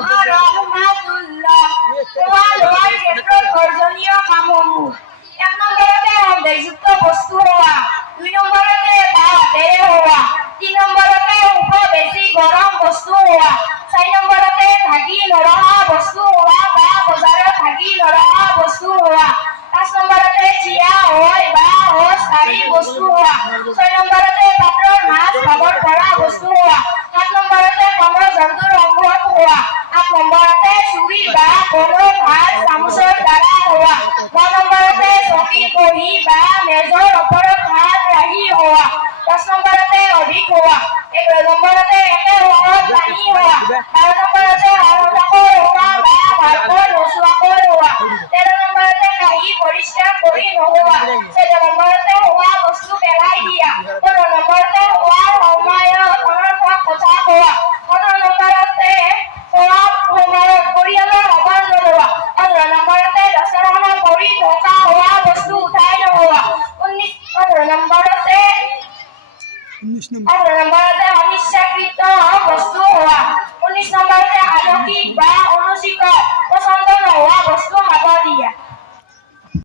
ৰহমাতুল্লাহ খোৱা লোৱাৰ ক্ষেত্ৰত বৰ্জনীয় কামসমূহ। 1 নম্বৰতে সন্দেহযুক্ত বস্তু হোৱা, 2 নম্বৰতে বাঁহ হাতেৰে হোৱা, 3 নম্বৰতে ওখ বেছি গৰম বস্তু হোৱা, 4 নম্বৰতে ঢাকি নৰখা বস্তু হোৱা বা বজাৰত ঢাকি নৰখা বস্তু হোৱা, 5 নম্বৰতে চিয়া হয় বা হস্তাৰী বস্তু হোৱা, 6 নম্বৰতে পাত্ৰৰ মাছ ভাগত ভৰা বস্তু হোৱা, 7 নম্বৰতে কমৰ জন্তুৰ সমূহত হোৱা, 8 নম্বৰতে চুৰি বা কোনো ভাত চামুচৰ দ্বাৰা হোৱা, 9 নম্বৰতে চকী বহি বা মেজৰ ওপৰত হাত ৰাখি হোৱা, 10 নম্বৰতে অধিক হোৱা, 11 নম্বৰতে একে সময়ত পানী হোৱা, 12 নম্বৰতে সহজাকৈ হোৱা বা ভালকৈ নোচোৱাকৈ হোৱা, 13 নম্বৰতে কাঁহী পৰিষ্কাৰ কৰি নোহোৱা, 14 নম্বৰতে হোৱা বস্তু পেলাই দিয়া, 15 নম্বৰতে হোৱাৰ সময়ত অনৰ্থক কথা কোৱা, 15 নম্বৰতে হোৱাৰ সময়ত পৰিয়ালৰ খবৰ নোলোৱা, 15 নম্বৰতে দস্তৰখানা পৰি থকা হোৱা বস্তু উঠাই নোহোৱা, 15 নম্বৰতে অনিচ্ছাকৃত বস্তু হোৱা, 19 নম্বৰতে আলৌকিক বা অনুচিত পছন্দ নোহোৱা বস্তু খাব দিয়া।